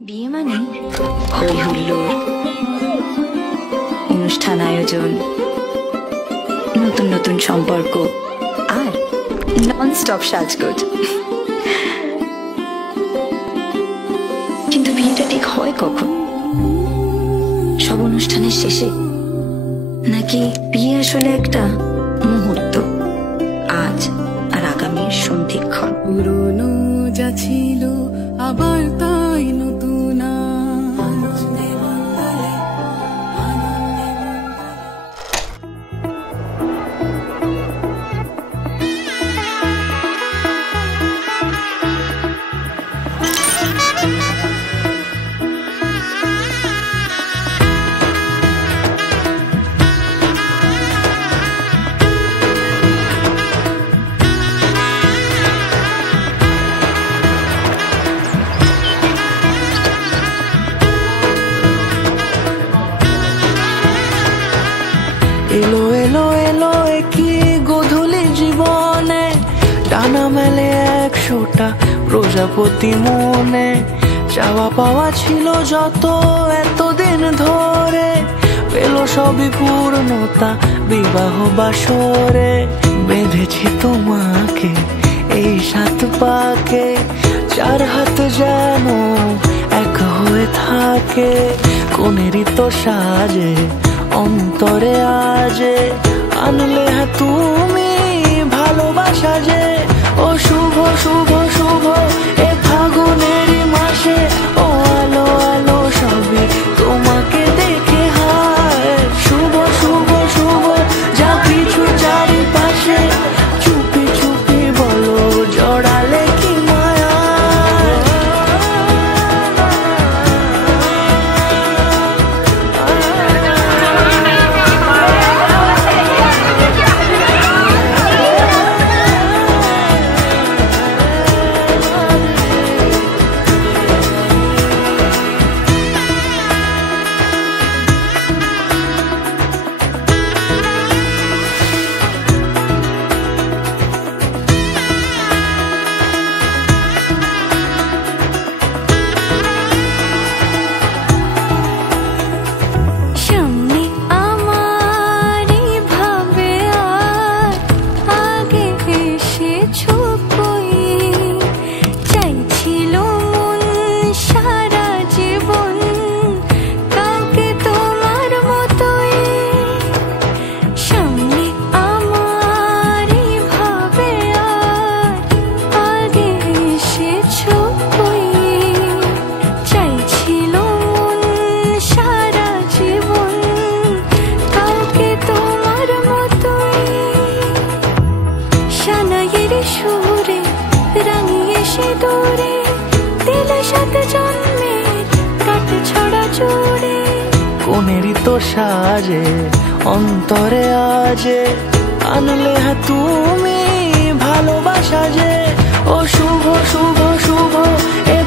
বিয়ে মানে হই হুল্লোড়, অনুষ্ঠান আয়োজন, নতুন নতুন সম্পর্ক আর নন স্টপ সাজগোজ। কিন্তু বিয়েটা ঠিক হয় কখন? সব অনুষ্ঠানের শেষে, নাকি বিয়ে আসলে একটা মুহূর্ত, আজ আর আগামীর সন্ধিক্ষণ? পুরনো যা ছিল আবার তাই নতুন। এলো এলো এলো কি গোধূলি জীবনে, ডানা মেলে 100টা প্রজাপতি মনে। চাওয়া পাওয়া ছিল যত এতদিন ধরে, পেল সবই পূর্ণতা বিবাহ বাসরে। বেঁধেছি তোমাকে এই 7 পাকে, 4 হাত যেন এক হয়ে থাকে। কোনেরই তো সাজে অন্তরে আজে, আনলে তুমি ভালোবাসা যে। ও শুভ শুভ শুভ এ ফাগুনেরই মাসে, ও আলো আলো সবই তোমাকে দেখে হায়। শুভ শুভ শুভ যা কিছু চারিপাশে, চুপি চুপি বলো জড়ালে কি মায়া। কোনেরই তো সাজে অন্তরে আজে, আনলে তুমি ভালোবাসা যে। ও শুভ শুভ শুভ এ